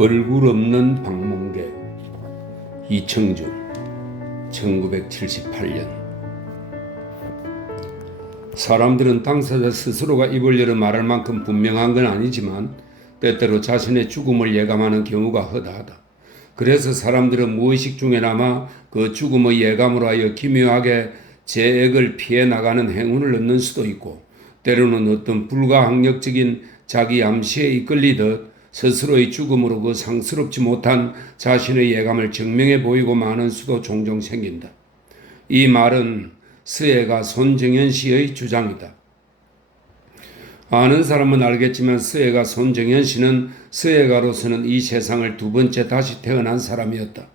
얼굴 없는 방문객. 이청준 1978년. 사람들은 당사자 스스로가 입을 열어 말할 만큼 분명한 건 아니지만 때때로 자신의 죽음을 예감하는 경우가 허다하다. 그래서 사람들은 무의식 중에나마 그 죽음의 예감으로 하여 기묘하게 재액을 피해 나가는 행운을 얻는 수도 있고, 때로는 어떤 불가항력적인 자기 암시에 이끌리듯 스스로의 죽음으로 그 상스럽지 못한 자신의 예감을 증명해 보이고 마는 수도 종종 생긴다. 이 말은 서예가 손정현 씨의 주장이다. 아는 사람은 알겠지만 서예가 손정현 씨는 서예가로서는 이 세상을 두 번째 다시 태어난 사람이었다.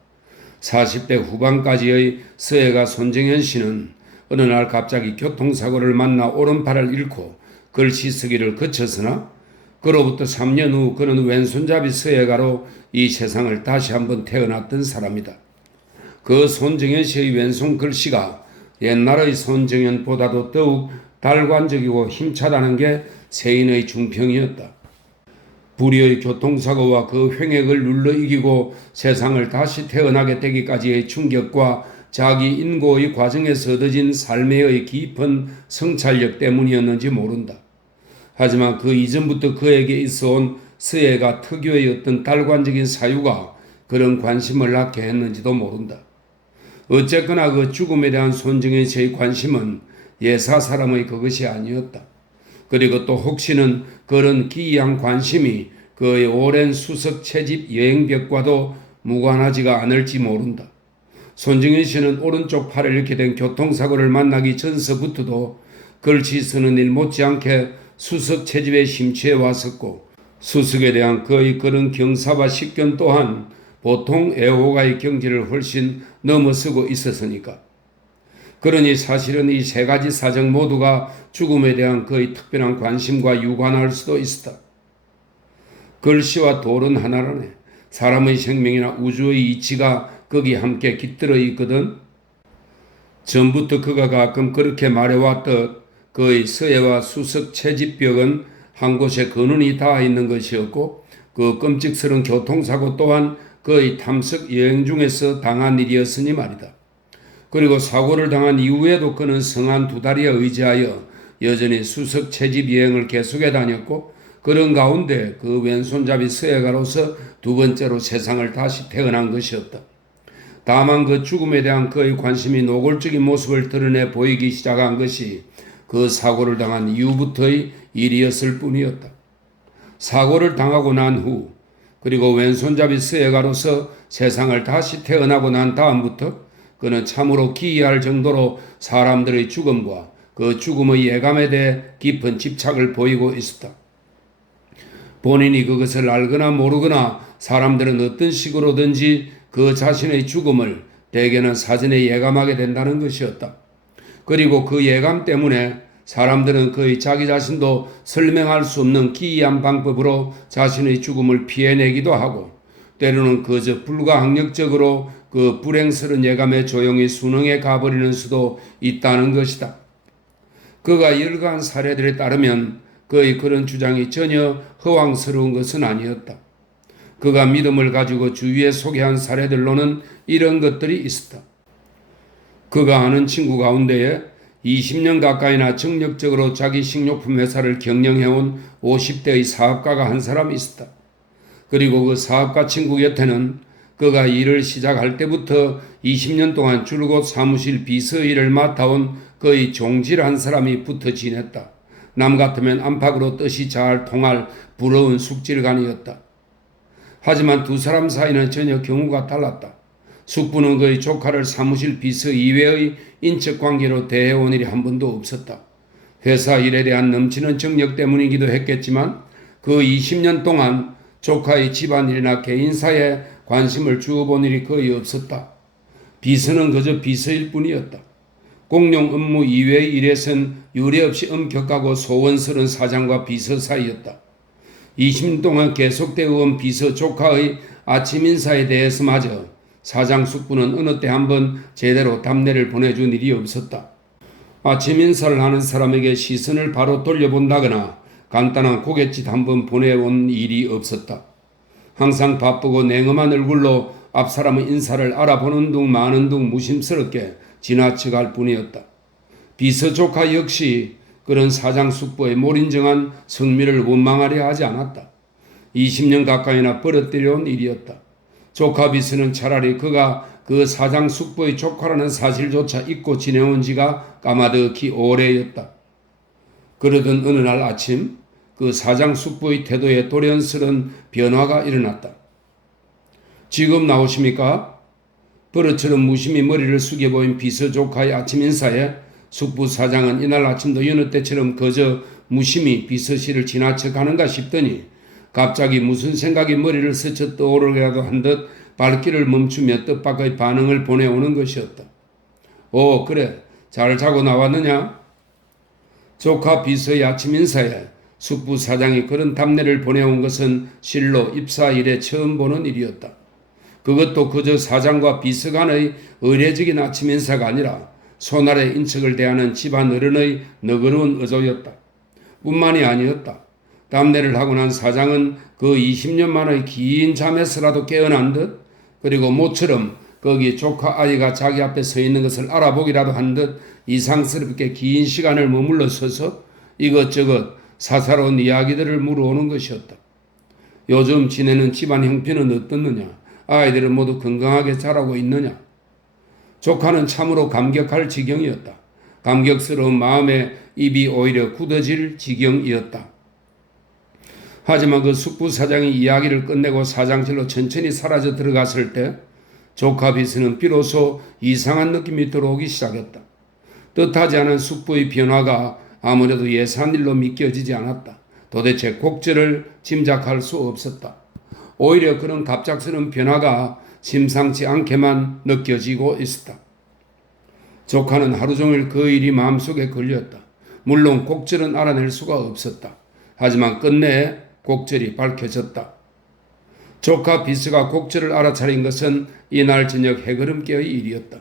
40대 후반까지의 서예가 손정현 씨는 어느 날 갑자기 교통사고를 만나 오른팔을 잃고 글씨 쓰기를 그쳤으나 그로부터 3년 후 그는 왼손잡이 서예가로 이 세상을 다시 한번 태어났던 사람이다. 그 손정현 씨의 왼손 글씨가 옛날의 손정현보다도 더욱 달관적이고 힘차다는 게 세인의 중평이었다. 불의의 교통사고와 그 횡액을 눌러 이기고 세상을 다시 태어나게 되기까지의 충격과 자기 인고의 과정에서 얻어진 삶의 깊은 성찰력 때문이었는지 모른다. 하지만 그 이전부터 그에게 있어온 서예가 특유의 어떤 달관적인 사유가 그런 관심을 낳게 했는지도 모른다. 어쨌거나 그 죽음에 대한 손정현 씨의 관심은 예사 사람의 그것이 아니었다. 그리고 또 혹시는 그런 기이한 관심이 그의 오랜 수석 채집 여행벽과도 무관하지가 않을지 모른다. 손정현 씨는 오른쪽 팔을 잃게 된 교통사고를 만나기 전서부터도 글씨 쓰는 일 못지않게 수석 채집에 심취해 왔었고, 수석에 대한 그의 그런 경사와 식견 또한 보통 애호가의 경지를 훨씬 넘어서고 있었으니까. 그러니 사실은 이 세 가지 사정 모두가 죽음에 대한 그의 특별한 관심과 유관할 수도 있었다. 글씨와 돌은 하나라네. 사람의 생명이나 우주의 이치가 거기 함께 깃들어 있거든. 전부터 그가 가끔 그렇게 말해왔듯 그의 서예와 수석 채집벽은 한 곳에 근원이 닿아 있는 것이었고, 그 끔찍스러운 교통사고 또한 그의 탐석 여행 중에서 당한 일이었으니 말이다. 그리고 사고를 당한 이후에도 그는 성한 두 다리에 의지하여 여전히 수석 채집 여행을 계속해 다녔고, 그런 가운데 그 왼손잡이 서예가로서 두 번째로 세상을 다시 태어난 것이었다. 다만 그 죽음에 대한 그의 관심이 노골적인 모습을 드러내 보이기 시작한 것이 그 사고를 당한 이후부터의 일이었을 뿐이었다. 사고를 당하고 난 후, 그리고 왼손잡이 서예가로서 세상을 다시 태어나고 난 다음부터 그는 참으로 기이할 정도로 사람들의 죽음과 그 죽음의 예감에 대해 깊은 집착을 보이고 있었다. 본인이 그것을 알거나 모르거나 사람들은 어떤 식으로든지 그 자신의 죽음을 대개는 사전에 예감하게 된다는 것이었다. 그리고 그 예감 때문에 사람들은 그의 자기 자신도 설명할 수 없는 기이한 방법으로 자신의 죽음을 피해내기도 하고, 때로는 그저 불가항력적으로 그 불행스러운 예감에 조용히 순응해 가버리는 수도 있다는 것이다. 그가 열거한 사례들에 따르면 그의 그런 주장이 전혀 허황스러운 것은 아니었다. 그가 믿음을 가지고 주위에 소개한 사례들로는 이런 것들이 있었다. 그가 아는 친구 가운데에 20년 가까이나 정력적으로 자기 식료품 회사를 경영해온 50대의 사업가가 한 사람 있었다. 그리고 그 사업가 친구 곁에는 그가 일을 시작할 때부터 20년 동안 줄곧 사무실 비서 일을 맡아온 그의 종질한 사람이 붙어 지냈다. 남 같으면 안팎으로 뜻이 잘 통할 부러운 숙질간이었다. 하지만 두 사람 사이는 전혀 경우가 달랐다. 숙부는 그의 조카를 사무실 비서 이외의 인척관계로 대해온 일이 한 번도 없었다. 회사 일에 대한 넘치는 정력 때문이기도 했겠지만 그 20년 동안 조카의 집안일이나 개인사에 관심을 주어본 일이 거의 없었다. 비서는 그저 비서일 뿐이었다. 공용 업무 이외의 일에선 유례없이 엄격하고 소원스러운 사장과 비서 사이였다. 20년 동안 계속되어 온 비서 조카의 아침 인사에 대해서마저 사장 숙부는 어느 때 한번 제대로 답례를 보내준 일이 없었다. 아침 인사를 하는 사람에게 시선을 바로 돌려본다거나 간단한 고갯짓 한번 보내온 일이 없었다. 항상 바쁘고 냉엄한 얼굴로 앞사람의 인사를 알아보는 둥 마는 둥 무심스럽게 지나쳐갈 뿐이었다. 비서 조카 역시 그런 사장 숙부의 몰인정한 성미를 원망하려 하지 않았다. 20년 가까이나 벌어들여온 일이었다. 조카 비서는 차라리 그가 그 사장 숙부의 조카라는 사실조차 잊고 지내온 지가 까마득히 오래였다. 그러던 어느 날 아침 그 사장 숙부의 태도에 돌연스런 변화가 일어났다. 지금 나오십니까? 버릇처럼 무심히 머리를 숙여 보인 비서 조카의 아침 인사에 숙부 사장은 이날 아침도 여느 때처럼 그저 무심히 비서실을 지나쳐 가는가 싶더니 갑자기 무슨 생각이 머리를 스쳐 떠오르게라도 한 듯 발길을 멈추며 뜻밖의 반응을 보내오는 것이었다. 오, 그래. 잘 자고 나왔느냐? 조카 비서의 아침 인사에 숙부 사장이 그런 답례를 보내온 것은 실로 입사 이래 처음 보는 일이었다. 그것도 그저 사장과 비서 간의 의례적인 아침 인사가 아니라 손아래 인척을 대하는 집안 어른의 너그러운 의조였다. 뿐만이 아니었다. 답례를 하고 난 사장은 그 20년 만의 긴 잠에서라도 깨어난 듯 그리고 모처럼 거기 조카 아이가 자기 앞에 서 있는 것을 알아보기라도 한 듯 이상스럽게 긴 시간을 머물러 서서 이것저것 사사로운 이야기들을 물어오는 것이었다. 요즘 지내는 집안 형편은 어떻느냐? 아이들은 모두 건강하게 자라고 있느냐? 조카는 참으로 감격할 지경이었다. 감격스러운 마음에 입이 오히려 굳어질 지경이었다. 하지만 그 숙부 사장이 이야기를 끝내고 사장실로 천천히 사라져 들어갔을 때 조카 비서는 비로소 이상한 느낌이 들어오기 시작했다. 뜻하지 않은 숙부의 변화가 아무래도 예산일로 믿겨지지 않았다. 도대체 곡절을 짐작할 수 없었다. 오히려 그런 갑작스러운 변화가 심상치 않게만 느껴지고 있었다. 조카는 하루 종일 그 일이 마음속에 걸렸다. 물론 곡절은 알아낼 수가 없었다. 하지만 끝내 곡절이 밝혀졌다. 조카 비서가 곡절을 알아차린 것은 이날 저녁 해걸음께의 일이었다.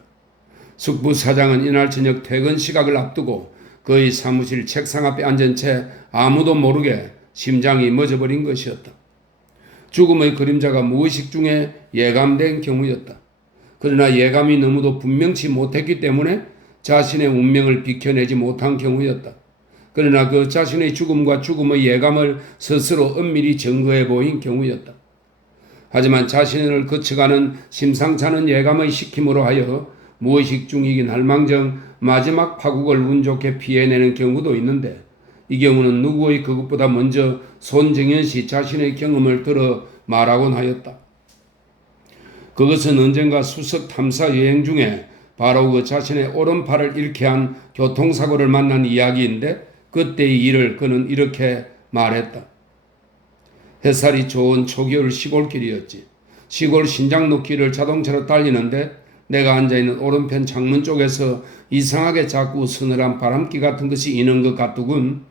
숙부 사장은 이날 저녁 퇴근 시각을 앞두고 그의 사무실 책상 앞에 앉은 채 아무도 모르게 심장이 멎어버린 것이었다. 죽음의 그림자가 무의식 중에 예감된 경우였다. 그러나 예감이 너무도 분명치 못했기 때문에 자신의 운명을 비켜내지 못한 경우였다. 그러나 그 자신의 죽음과 죽음의 예감을 스스로 은밀히 증거해 보인 경우였다. 하지만 자신을 거쳐가는 심상치 않은 예감의 시킴으로 하여 무의식 중이긴 할망정 마지막 파국을 운 좋게 피해내는 경우도 있는데 이 경우는 누구의 그것보다 먼저 손정현 씨 자신의 경험을 들어 말하곤 하였다. 그것은 언젠가 수석 탐사 여행 중에 바로 그 자신의 오른팔을 잃게 한 교통사고를 만난 이야기인데 그때의 일을 그는 이렇게 말했다. 햇살이 좋은 초겨울 시골길이었지. 시골 신장로 길을 자동차로 달리는데 내가 앉아있는 오른편 창문 쪽에서 이상하게 자꾸 서늘한 바람기 같은 것이 이는 것 같더군.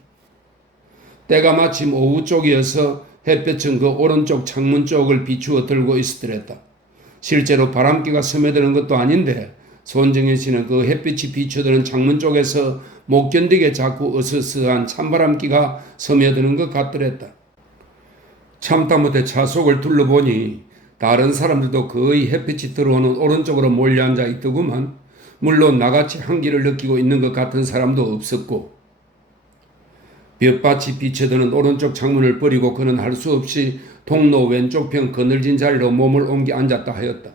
때가 마침 오후 쪽이어서 햇볕은 그 오른쪽 창문 쪽을 비추어 들고 있었더랬다. 실제로 바람기가 스며드는 것도 아닌데 손정현 씨는 그 햇빛이 비춰드는 창문 쪽에서 못 견디게 자꾸 으스스한 찬바람기가 스며드는 것 같더랬다. 참다 못해 차 속을 둘러보니 다른 사람들도 거의 햇빛이 들어오는 오른쪽으로 몰려 앉아 있더구만. 물론 나같이 한기를 느끼고 있는 것 같은 사람도 없었고 볕밭이 비춰드는 오른쪽 창문을 버리고 그는 할 수 없이 통로 왼쪽편 그늘진 자리로 몸을 옮겨 앉았다 하였다.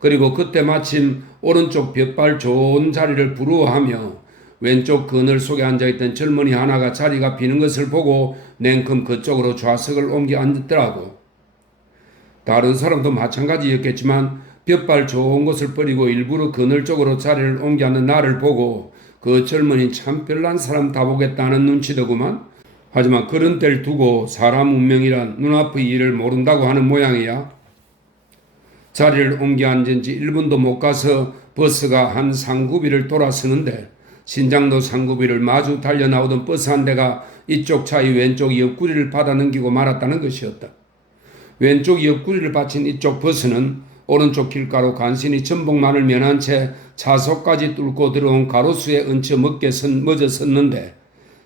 그리고 그때 마침 오른쪽 볕발 좋은 자리를 부러워하며 왼쪽 그늘 속에 앉아있던 젊은이 하나가 자리가 비는 것을 보고 냉큼 그쪽으로 좌석을 옮겨 앉았더라고. 다른 사람도 마찬가지였겠지만 볕발 좋은 곳을 버리고 일부러 그늘 쪽으로 자리를 옮겨 앉는 나를 보고 그 젊은이 참 별난 사람 다 보겠다는 눈치더구만. 하지만 그런 때를 두고 사람 운명이란 눈앞의 일을 모른다고 하는 모양이야. 자리를 옮겨 앉은 지 1분도 못 가서 버스가 한 상구비를 돌아서는데 신장로 상구비를 마주 달려나오던 버스 한 대가 이쪽 차의 왼쪽 옆구리를 받아 넘기고 말았다는 것이었다. 왼쪽 옆구리를 받친 이쪽 버스는 오른쪽 길가로 간신히 전복만을 면한 채 차속까지 뚫고 들어온 가로수에 얹혀 멎어 섰는데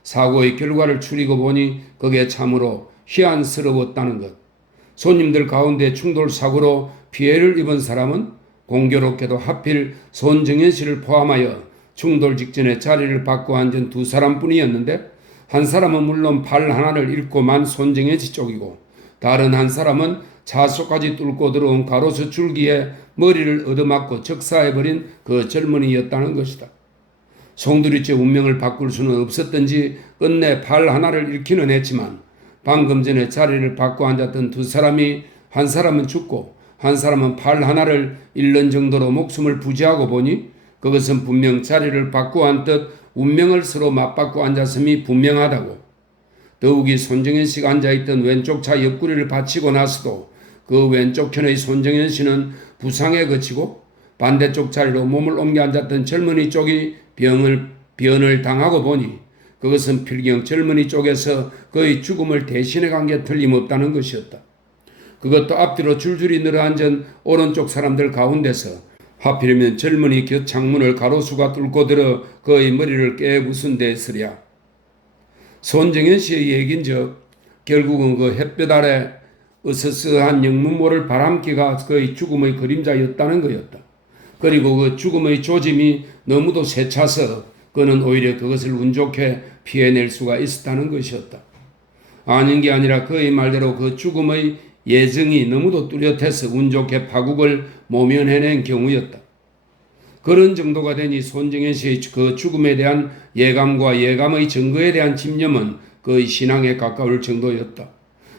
사고의 결과를 추리고 보니 그게 참으로 희한스러웠다는 것. 손님들 가운데 충돌 사고로 피해를 입은 사람은 공교롭게도 하필 손정현 씨를 포함하여 충돌 직전에 자리를 바꿔 앉은 두 사람뿐이었는데, 한 사람은 물론 팔 하나를 잃고 만 손정현 씨 쪽이고, 다른 한 사람은 차속까지 뚫고 들어온 가로수 줄기에 머리를 얻어맞고 적사해버린 그 젊은이였다는 것이다. 송두리째 운명을 바꿀 수는 없었던지 끝내 팔 하나를 잃기는 했지만, 방금 전에 자리를 바꿔 앉았던 두 사람이 한 사람은 죽고 한 사람은 팔 하나를 잃는 정도로 목숨을 부지하고 보니, 그것은 분명 자리를 바꾸어 앉듯 운명을 서로 맞바꾸어 앉았음이 분명하다고. 더욱이 손정현 씨가 앉아있던 왼쪽 차 옆구리를 받치고 나서도 그 왼쪽 편의 손정현 씨는 부상에 그치고, 반대쪽 자리로 몸을 옮겨 앉았던 젊은이 쪽이 변을 당하고 보니 그것은 필경 젊은이 쪽에서 그의 죽음을 대신해 간 게 틀림없다는 것이었다. 그것도 앞뒤로 줄줄이 늘어앉은 오른쪽 사람들 가운데서 하필이면 젊은이 곁 창문을 가로수가 뚫고 들어 그의 머리를 깨부순 데 서랴. 손정현 씨의 얘긴즉 결국은 그 햇볕 아래 으스스한 영문모를 바람기가 그의 죽음의 그림자였다는 것이었다. 그리고 그 죽음의 조짐이 너무도 세차서 그는 오히려 그것을 운 좋게 피해낼 수가 있었다는 것이었다. 아닌 게 아니라 그의 말대로 그 죽음의 예정이 너무도 뚜렷해서 운 좋게 파국을 모면해낸 경우였다. 그런 정도가 되니 손정현 씨의 그 죽음에 대한 예감과 예감의 증거에 대한 집념은 그의 신앙에 가까울 정도였다.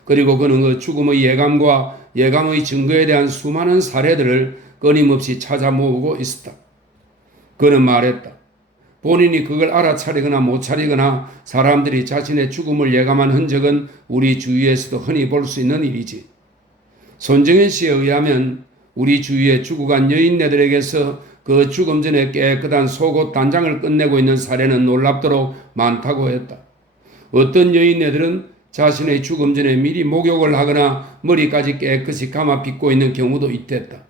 그리고 그는 그 죽음의 예감과 예감의 증거에 대한 수많은 사례들을 끊임없이 찾아 모으고 있었다. 그는 말했다. 본인이 그걸 알아차리거나 못 차리거나 사람들이 자신의 죽음을 예감한 흔적은 우리 주위에서도 흔히 볼 수 있는 일이지. 손정현 씨에 의하면 우리 주위에 죽어간 여인네들에게서 그 죽음 전에 깨끗한 속옷 단장을 끝내고 있는 사례는 놀랍도록 많다고 했다. 어떤 여인네들은 자신의 죽음 전에 미리 목욕을 하거나 머리까지 깨끗이 감아 빗고 있는 경우도 있댔다.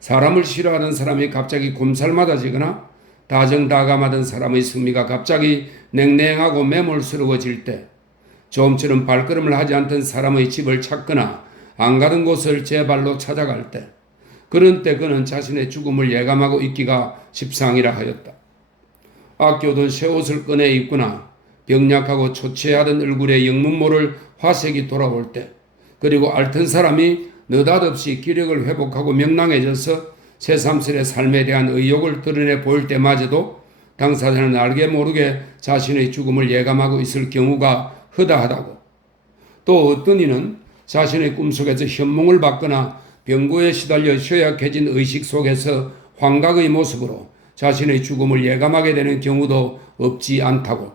사람을 싫어하는 사람이 갑자기 곰살맞아지거나 다정다감하던 사람의 승리가 갑자기 냉랭하고 매몰스러워질 때, 좀처럼 발걸음을 하지 않던 사람의 집을 찾거나 안 가던 곳을 제 발로 찾아갈 때, 그런 때 그는 자신의 죽음을 예감하고 있기가 십상이라 하였다. 아껴둔 새 옷을 꺼내 입거나 병약하고 초췌하던 얼굴에 영문모를 화색이 돌아올 때, 그리고 앓던 사람이 느닷없이 기력을 회복하고 명랑해져서 새삼스레 삶에 대한 의욕을 드러내 보일 때마저도 당사자는 알게 모르게 자신의 죽음을 예감하고 있을 경우가 허다하다고. 또 어떤 이는 자신의 꿈속에서 현몽을 받거나 병고에 시달려 쇠약해진 의식 속에서 환각의 모습으로 자신의 죽음을 예감하게 되는 경우도 없지 않다고.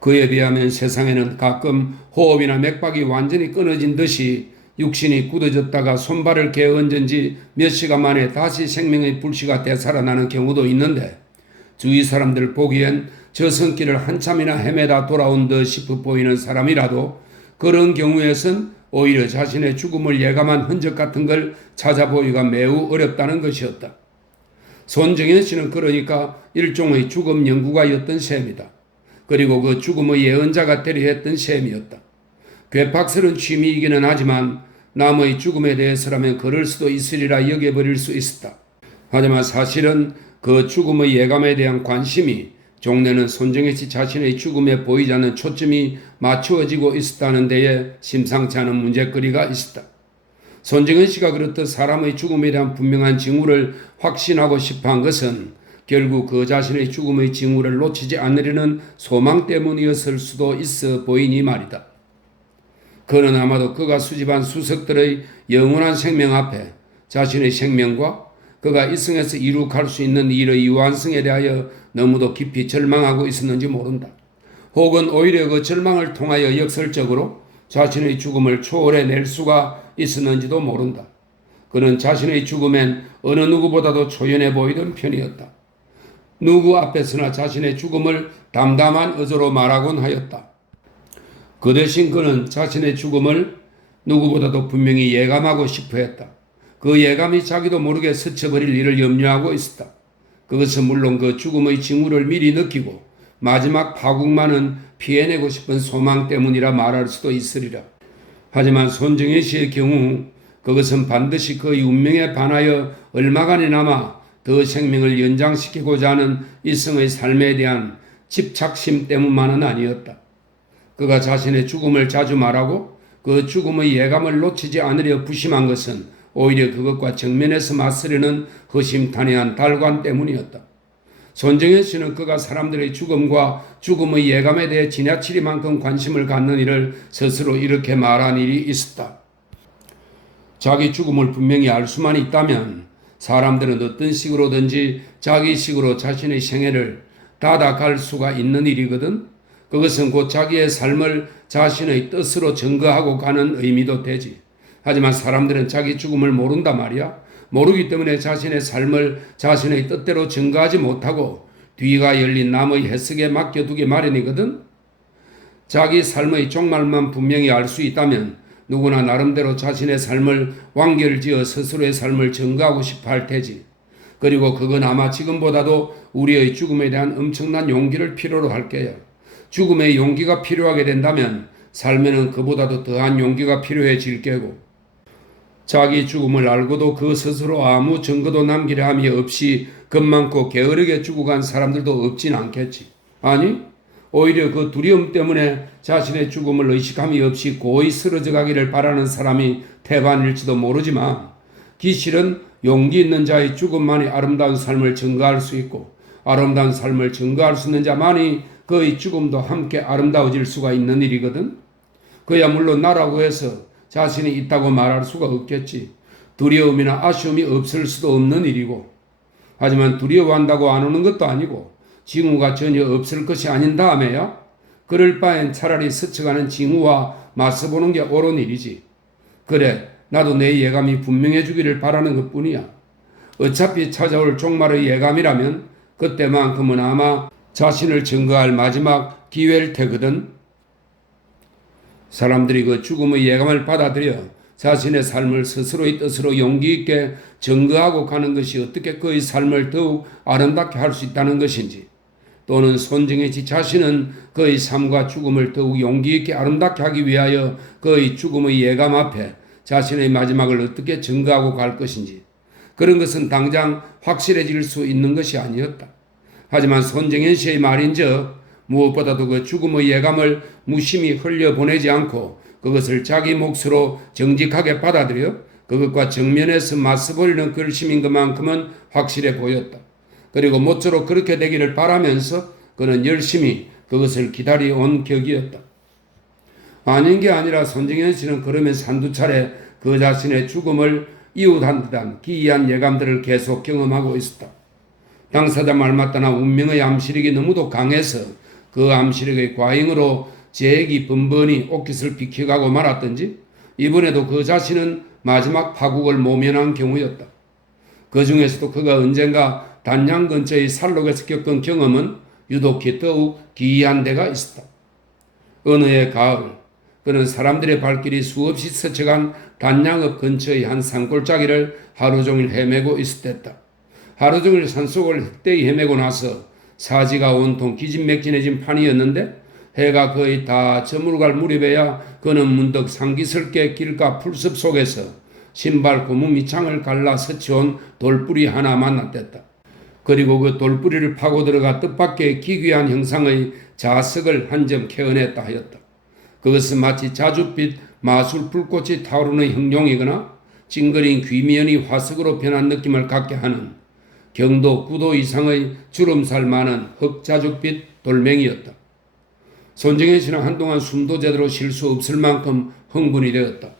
그에 비하면 세상에는 가끔 호흡이나 맥박이 완전히 끊어진 듯이 육신이 굳어졌다가 손발을 개얹은 지 몇 시간 만에 다시 생명의 불씨가 되살아나는 경우도 있는데, 주위 사람들 보기엔 저 손길을 한참이나 헤매다 돌아온 듯 싶어 보이는 사람이라도 그런 경우에선 오히려 자신의 죽음을 예감한 흔적 같은 걸 찾아보기가 매우 어렵다는 것이었다. 손정현 씨는 그러니까 일종의 죽음 연구가였던 셈이다. 그리고 그 죽음의 예언자가 되려 했던 셈이었다. 괴팍스러운 취미이기는 하지만 남의 죽음에 대해서라면 그럴 수도 있으리라 여겨버릴 수 있었다. 하지만 사실은 그 죽음의 예감에 대한 관심이 종래는 손정현 씨 자신의 죽음에 보이지 않는 초점이 맞추어지고 있었다는 데에 심상치 않은 문제거리가 있었다. 손정현 씨가 그렇듯 사람의 죽음에 대한 분명한 징후를 확신하고 싶어한 것은 결국 그 자신의 죽음의 징후를 놓치지 않으려는 소망 때문이었을 수도 있어 보이니 말이다. 그는 아마도 그가 수집한 수석들의 영원한 생명 앞에 자신의 생명과 그가 이승에서 이룩할 수 있는 일의 유한성에 대하여 너무도 깊이 절망하고 있었는지 모른다. 혹은 오히려 그 절망을 통하여 역설적으로 자신의 죽음을 초월해낼 수가 있었는지도 모른다. 그는 자신의 죽음엔 어느 누구보다도 초연해 보이던 편이었다. 누구 앞에서나 자신의 죽음을 담담한 어조로 말하곤 하였다. 그 대신 그는 자신의 죽음을 누구보다도 분명히 예감하고 싶어 했다. 그 예감이 자기도 모르게 스쳐버릴 일을 염려하고 있었다. 그것은 물론 그 죽음의 징후를 미리 느끼고 마지막 파국만은 피해내고 싶은 소망 때문이라 말할 수도 있으리라. 하지만 손정현 씨의 경우 그것은 반드시 그의 운명에 반하여 얼마간이나마 더 생명을 연장시키고자 하는 이성의 삶에 대한 집착심 때문만은 아니었다. 그가 자신의 죽음을 자주 말하고 그 죽음의 예감을 놓치지 않으려 부심한 것은 오히려 그것과 정면에서 맞서려는 허심탄회한 달관 때문이었다. 손정현 씨는 그가 사람들의 죽음과 죽음의 예감에 대해 지나치리만큼 관심을 갖는 일을 스스로 이렇게 말한 일이 있었다. 자기 죽음을 분명히 알 수만 있다면 사람들은 어떤 식으로든지 자기 식으로 자신의 생애를 닫아갈 수가 있는 일이거든. 그것은 곧 자기의 삶을 자신의 뜻으로 증거하고 가는 의미도 되지. 하지만 사람들은 자기 죽음을 모른단 말이야. 모르기 때문에 자신의 삶을 자신의 뜻대로 증거하지 못하고 뒤가 열린 남의 해석에 맡겨두기 마련이거든. 자기 삶의 종말만 분명히 알 수 있다면 누구나 나름대로 자신의 삶을 완결지어 스스로의 삶을 증거하고 싶어 할 테지. 그리고 그건 아마 지금보다도 우리의 죽음에 대한 엄청난 용기를 필요로 할 거야. 죽음의 용기가 필요하게 된다면 삶에는 그보다도 더한 용기가 필요해질 게고, 자기 죽음을 알고도 그 스스로 아무 증거도 남기려 함이 없이 겁많고 게으르게 죽어간 사람들도 없진 않겠지. 아니, 오히려 그 두려움 때문에 자신의 죽음을 의식함이 없이 고이 쓰러져 가기를 바라는 사람이 태반일지도 모르지만, 기실은 용기 있는 자의 죽음만이 아름다운 삶을 증거할 수 있고, 아름다운 삶을 증거할 수 있는 자만이 그의 죽음도 함께 아름다워질 수가 있는 일이거든. 그야 물론 나라고 해서 자신이 있다고 말할 수가 없겠지. 두려움이나 아쉬움이 없을 수도 없는 일이고, 하지만 두려워한다고 안 오는 것도 아니고 징후가 전혀 없을 것이 아닌 다음에야 그럴 바엔 차라리 스쳐가는 징후와 맞서보는 게 옳은 일이지. 그래, 나도 내 예감이 분명해지기를 바라는 것뿐이야. 어차피 찾아올 종말의 예감이라면 그때만큼은 아마 자신을 증거할 마지막 기회일 테거든. 사람들이 그 죽음의 예감을 받아들여 자신의 삶을 스스로의 뜻으로 용기 있게 증거하고 가는 것이 어떻게 그의 삶을 더욱 아름답게 할 수 있다는 것인지, 또는 손정혜 씨 자신은 그의 삶과 죽음을 더욱 용기 있게 아름답게 하기 위하여 그의 죽음의 예감 앞에 자신의 마지막을 어떻게 증거하고 갈 것인지, 그런 것은 당장 확실해질 수 있는 것이 아니었다. 하지만 손정현 씨의 말인즉 무엇보다도 그 죽음의 예감을 무심히 흘려보내지 않고 그것을 자기 몫으로 정직하게 받아들여 그것과 정면에서 맞서버리는 결심인 것만큼은 확실해 보였다. 그리고 모쪼록 그렇게 되기를 바라면서 그는 열심히 그것을 기다려온 격이었다. 아닌 게 아니라 손정현 씨는 그러면서 한두 차례 그 자신의 죽음을 이웃한 듯한 기이한 예감들을 계속 경험하고 있었다. 당사자 말 맞다나 운명의 암시력이 너무도 강해서 그 암시력의 과잉으로 제액이 번번이 옷깃을 비켜가고 말았던지, 이번에도 그 자신은 마지막 파국을 모면한 경우였다. 그 중에서도 그가 언젠가 단양 근처의 살록에서 겪은 경험은 유독히 더욱 기이한 데가 있었다. 어느 해 가을, 그는 사람들의 발길이 수없이 스쳐간 단양읍 근처의 한 산골짜기를 하루 종일 헤매고 있을 때다. 하루 종일 산속을 흑대히 헤매고 나서 사지가 온통 기진맥진해진 판이었는데, 해가 거의 다 저물어갈 무렵에야 그는 문득 상기스럽게 길가 풀숲 속에서 신발 고무 밑창을 갈라 스쳐온 돌뿌리 하나 만났댔다. 그리고 그 돌뿌리를 파고 들어가 뜻밖의 기괴한 형상의 자석을 한 점 캐어냈다 하였다. 그것은 마치 자줏빛 마술 불꽃이 타오르는 형용이거나 찡그린 귀미연이 화석으로 변한 느낌을 갖게 하는 경도 9도 이상의 주름살 많은 흑자줏빛 돌멩이였다. 손정혜 씨는 한동안 숨도 제대로 쉴 수 없을 만큼 흥분이 되었다.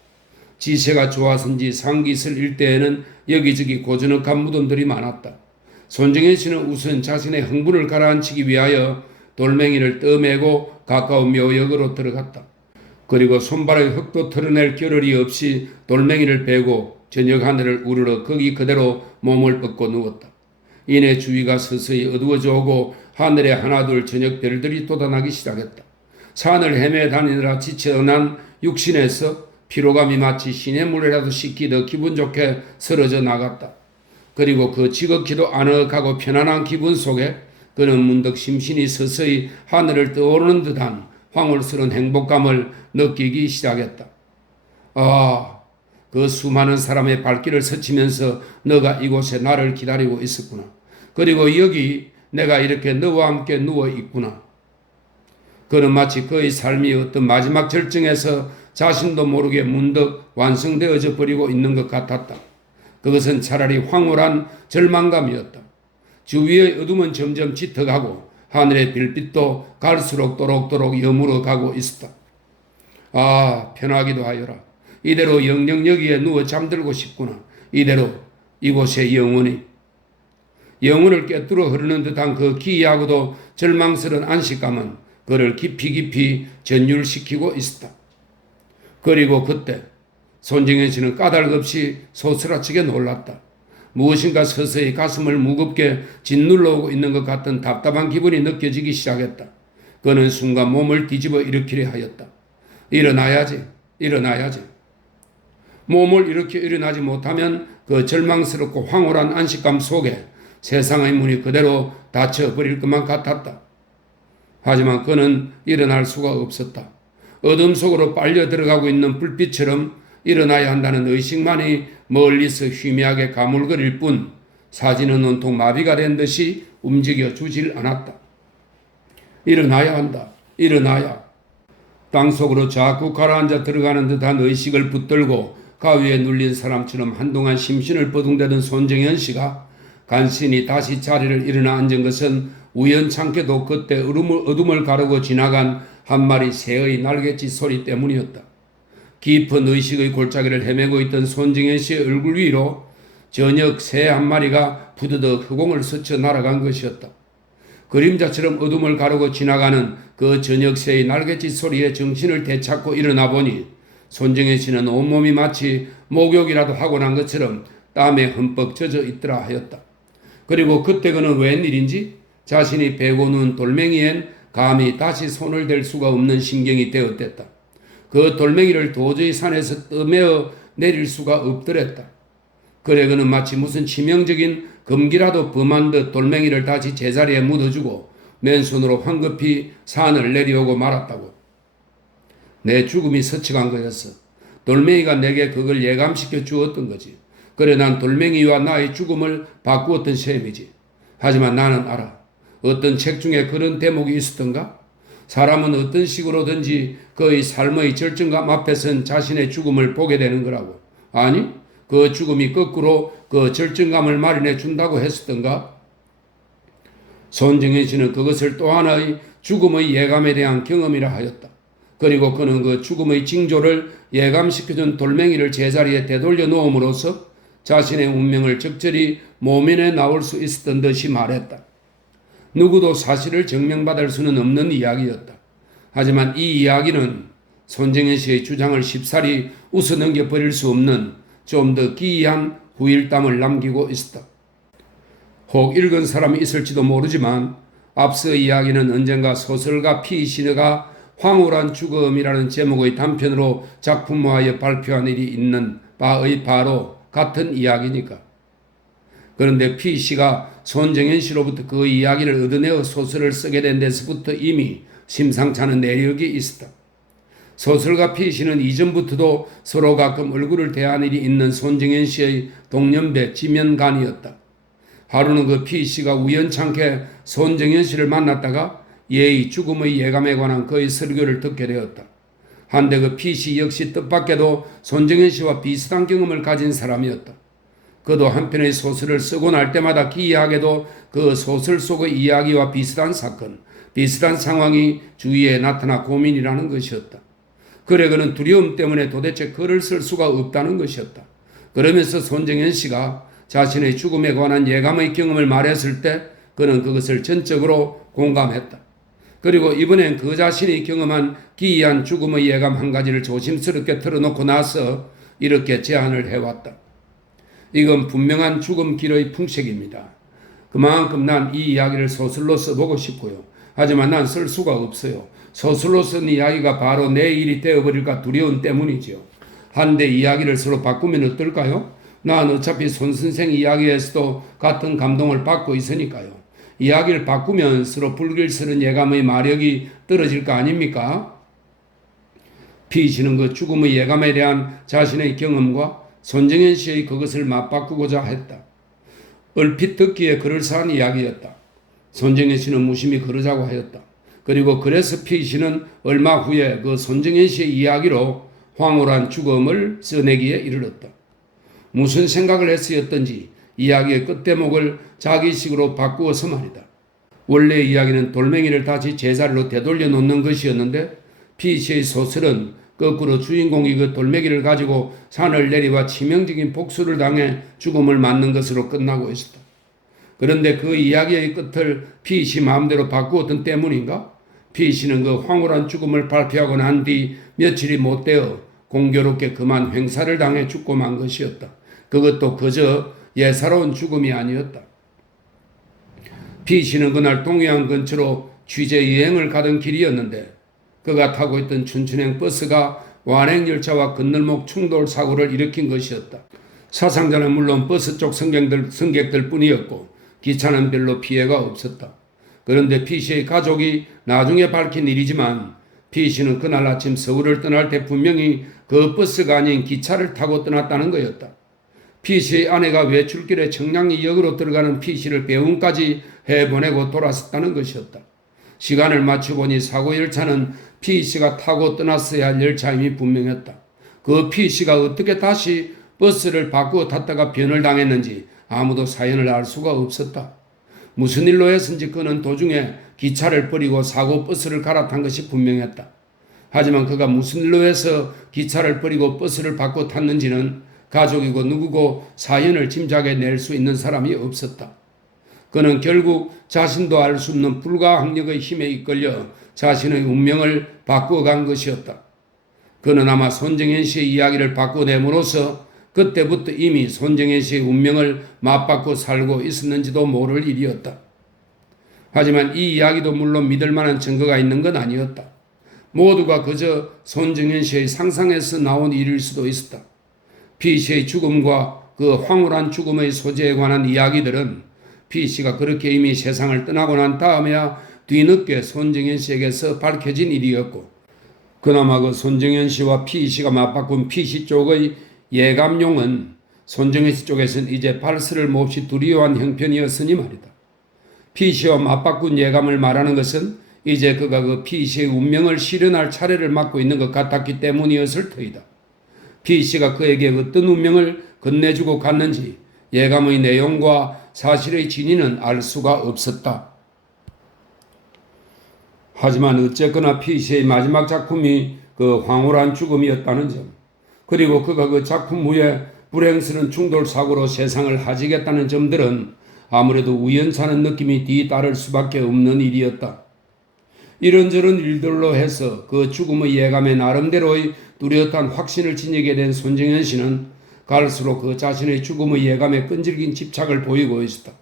지세가 좋아서인지 상기슬 일대에는 여기저기 고즈넉한 무덤들이 많았다. 손정혜 씨는 우선 자신의 흥분을 가라앉히기 위하여 돌멩이를 떠매고 가까운 묘역으로 들어갔다. 그리고 손발의 흙도 털어낼 겨를이 없이 돌멩이를 베고 저녁 하늘을 우러러 거기 그대로 몸을 뻗고 누웠다. 이내 주위가 서서히 어두워져 오고 하늘에 하나둘 저녁 별들이 돋아나기 시작했다. 산을 헤매 다니느라 지쳐난 육신에서 피로감이 마치 시냇물이라도 씻기듯 기분 좋게 쓰러져 나갔다. 그리고 그 지극히도 아늑하고 편안한 기분 속에 그는 문득 심신이 서서히 하늘을 떠오르는 듯한 황홀스러운 행복감을 느끼기 시작했다. 그 수많은 사람의 발길을 스치면서 너가 이곳에 나를 기다리고 있었구나. 그리고 여기 내가 이렇게 너와 함께 누워 있구나. 그는 마치 그의 삶이 어떤 마지막 절정에서 자신도 모르게 문득 완성되어져 버리고 있는 것 같았다. 그것은 차라리 황홀한 절망감이었다. 주위의 어둠은 점점 짙어가고 하늘의 별빛도 갈수록 또록또록 여물어 가고 있었다. 편하기도 하여라. 이대로 영영 여기에 누워 잠들고 싶구나. 이대로 이곳에 영원을 꿰뚫어 흐르는 듯한 그 기이하고도 절망스러운 안식감은 그를 깊이 전율시키고 있었다. 그리고 그때 손정현 씨는 까닭없이 소스라치게 놀랐다. 무엇인가 서서히 가슴을 무겁게 짓눌러오고 있는 것 같은 답답한 기분이 느껴지기 시작했다. 그는 순간 몸을 뒤집어 일으키려 하였다. 일어나야지. 몸을 일으켜 일어나지 못하면 그 절망스럽고 황홀한 안식감 속에 세상의 문이 그대로 닫혀버릴 것만 같았다. 하지만 그는 일어날 수가 없었다. 어둠 속으로 빨려 들어가고 있는 불빛처럼 일어나야 한다는 의식만이 멀리서 희미하게 가물거릴 뿐 사지는 온통 마비가 된 듯이 움직여 주질 않았다. 일어나야 한다. 일어나야. 땅속으로 자꾸 가라앉아 들어가는 듯한 의식을 붙들고 가위에 눌린 사람처럼 한동안 심신을 버둥대던 손정현 씨가 간신히 다시 자리를 일어나 앉은 것은 우연찮게도 그때 어둠을 가르고 지나간 한 마리 새의 날갯짓 소리 때문이었다. 깊은 의식의 골짜기를 헤매고 있던 손정현 씨의 얼굴 위로 저녁 새 한 마리가 부드덕 허공을 스쳐 날아간 것이었다. 그림자처럼 어둠을 가르고 지나가는 그 저녁 새의 날갯짓 소리에 정신을 되찾고 일어나 보니 손정현 씨는 온몸이 마치 목욕이라도 하고 난 것처럼 땀에 흠뻑 젖어 있더라 하였다. 그리고 그때 그는 웬일인지 자신이 베고 누운 돌멩이엔 감히 다시 손을 댈 수가 없는 심경이 되었댔다. 그 돌멩이를 도저히 산에서 떠매어 내릴 수가 없더랬다. 그래 그는 마치 무슨 치명적인 금기라도 범한 듯 돌멩이를 다시 제자리에 묻어주고 맨손으로 황급히 산을 내려오고 말았다고. 내 죽음이 스쳐간 거였어. 돌멩이가 내게 그걸 예감시켜 주었던 거지. 그래 난 돌멩이와 나의 죽음을 바꾸었던 셈이지. 하지만 나는 알아. 어떤 책 중에 그런 대목이 있었던가? 사람은 어떤 식으로든지 그의 삶의 절정감 앞에선 자신의 죽음을 보게 되는 거라고. 아니, 그 죽음이 거꾸로 그 절정감을 마련해 준다고 했었던가? 손정현 씨는 그것을 또 하나의 죽음의 예감에 대한 경험이라 하였다. 그리고 그는 그 죽음의 징조를 예감시켜준 돌멩이를 제자리에 되돌려 놓음으로써 자신의 운명을 적절히 모면에 나올 수 있었던 듯이 말했다. 누구도 사실을 증명받을 수는 없는 이야기였다. 하지만 이 이야기는 손정현 씨의 주장을 쉽사리 웃어넘겨 버릴 수 없는 좀 더 기이한 후일담을 남기고 있었다. 혹 읽은 사람이 있을지도 모르지만 앞서 이야기는 언젠가 소설가 피시너가 황홀한 죽음이라는 제목의 단편으로 작품화하여 발표한 일이 있는 바의 바로 같은 이야기니까. 그런데 피씨가 손정현 씨로부터 그 이야기를 얻어내어 소설을 쓰게 된 데서부터 이미 심상치 않은 내력이 있었다. 소설가 피씨는 이전부터도 서로 가끔 얼굴을 대한 일이 있는 손정현 씨의 동년배 지면간이었다. 하루는 그 피씨가 우연찮게 손정현 씨를 만났다가 예의 죽음의 예감에 관한 그의 설교를 듣게 되었다. 한데 그 피씨 역시 뜻밖에도 손정현 씨와 비슷한 경험을 가진 사람이었다. 그도 한편의 소설을 쓰고 날 때마다 기이하게도 그 소설 속의 이야기와 비슷한 사건, 비슷한 상황이 주위에 나타나 고민이라는 것이었다. 그래 그는 두려움 때문에 도대체 글을 쓸 수가 없다는 것이었다. 그러면서 손정현 씨가 자신의 죽음에 관한 예감의 경험을 말했을 때 그는 그것을 전적으로 공감했다. 그리고 이번엔 그 자신이 경험한 기이한 죽음의 예감 한 가지를 조심스럽게 털어놓고 나서 이렇게 제안을 해왔다. 이건 분명한 죽음 길의 풍색입니다. 그만큼 난 이 이야기를 소설로 써보고 싶고요. 하지만 난 쓸 수가 없어요. 소설로 쓴 이야기가 바로 내 일이 되어버릴까 두려움 때문이지요. 한데 이야기를 서로 바꾸면 어떨까요? 난 어차피 손 선생 이야기에서도 같은 감동을 받고 있으니까요. 이야기를 바꾸면 서로 불길스러운 예감의 마력이 떨어질 거 아닙니까? 피 씨는 그 죽음의 예감에 대한 자신의 경험과 손정현 씨의 그것을 맞바꾸고자 했다. 얼핏 듣기에 그럴싸한 이야기였다. 손정현 씨는 무심히 그러자고 하였다. 그리고 그래서 피 씨는 얼마 후에 그 손정현 씨의 이야기로 황홀한 죽음을 써내기에 이르렀다. 무슨 생각을 했었던지 이야기의 끝대목을 자기식으로 바꾸어서 말이다. 원래 이야기는 돌멩이를 다시 제자리로 되돌려 놓는 것이었는데 피 씨의 소설은 거꾸로 주인공이 그 돌멩이를 가지고 산을 내려와 치명적인 복수를 당해 죽음을 맞는 것으로 끝나고 있었다. 그런데 그 이야기의 끝을 피 씨 마음대로 바꾸었던 때문인가? 피 씨는 그 황홀한 죽음을 발표하고 난 뒤 며칠이 못되어 공교롭게 그만 횡사를 당해 죽고 만 것이었다. 그것도 그저 예사로운 죽음이 아니었다. 피 씨는 그날 동해안 근처로 취재 여행을 가던 길이었는데 그가 타고 있던 춘천행 버스가 완행열차와 건널목 충돌 사고를 일으킨 것이었다. 사상자는 물론 버스 쪽 승객들 뿐이었고 기차는 별로 피해가 없었다. 그런데 피 씨의 가족이 나중에 밝힌 일이지만 피 씨는 그날 아침 서울을 떠날 때 분명히 그 버스가 아닌 기차를 타고 떠났다는 거였다. 피 씨의 아내가 외출길에 청량리역으로 들어가는 피 씨를 배웅까지 해보내고 돌아섰다는 것이었다. 시간을 맞춰보니 사고 열차는 피 씨가 타고 떠났어야 할 열차임이 분명했다. 그 피 씨가 어떻게 다시 버스를 바꾸어 탔다가 변을 당했는지 아무도 사연을 알 수가 없었다. 무슨 일로 했은지 그는 도중에 기차를 버리고 사고 버스를 갈아탄 것이 분명했다. 하지만 그가 무슨 일로 해서 기차를 버리고 버스를 바꿔 탔는지는 가족이고 누구고 사연을 짐작해낼 수 있는 사람이 없었다. 그는 결국 자신도 알 수 없는 불가항력의 힘에 이끌려 자신의 운명을 바꾸어간 것이었다. 그는 아마 손정현 씨의 이야기를 바꿔냄으로써 그때부터 이미 손정현 씨의 운명을 맞바꿔 살고 있었는지도 모를 일이었다. 하지만 이 이야기도 물론 믿을 만한 증거가 있는 건 아니었다. 모두가 그저 손정현 씨의 상상에서 나온 일일 수도 있었다. 피 씨의 죽음과 그 황홀한 죽음의 소재에 관한 이야기들은 피 씨가 그렇게 이미 세상을 떠나고 난 다음에야 뒤늦게 손정현 씨에게서 밝혀진 일이었고 그나마 그 손정현 씨와 피 씨가 맞바꾼 피 씨 쪽의 예감용은 손정현 씨 쪽에서는 이제 발설을 몹시 두려워한 형편이었으니 말이다. 피 씨와 맞바꾼 예감을 말하는 것은 이제 그가 그 피 씨의 운명을 실현할 차례를 맡고 있는 것 같았기 때문이었을 터이다. 피 씨가 그에게 어떤 운명을 건네주고 갔는지 예감의 내용과 사실의 진위는 알 수가 없었다. 하지만 어쨌거나 피 씨의 마지막 작품이 그 황홀한 죽음이었다는 점, 그리고 그가 그 작품 후에 불행스러운 충돌 사고로 세상을 하지겠다는 점들은 아무래도 우연찮은 느낌이 뒤따를 수밖에 없는 일이었다. 이런저런 일들로 해서 그 죽음의 예감에 나름대로의 뚜렷한 확신을 지니게 된 손정현 씨는 갈수록 그 자신의 죽음의 예감에 끈질긴 집착을 보이고 있었다.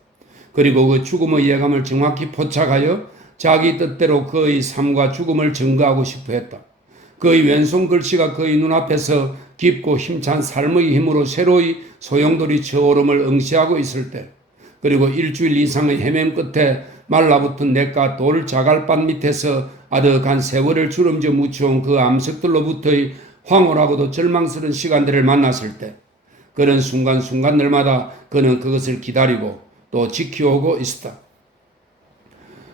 그리고 그 죽음의 예감을 정확히 포착하여 자기 뜻대로 그의 삶과 죽음을 증거하고 싶어 했다. 그의 왼손 글씨가 그의 눈앞에서 깊고 힘찬 삶의 힘으로 새로이 소용돌이 저오름을 응시하고 있을 때, 그리고 일주일 이상의 헤맨 끝에 말라붙은 냇가 돌 자갈밭 밑에서 아득한 세월을 주름져 묻혀온 그 암석들로부터의 황홀하고도 절망스러운 시간들을 만났을 때, 그런 순간순간들마다 그는 그것을 기다리고 또 지켜오고 있었다.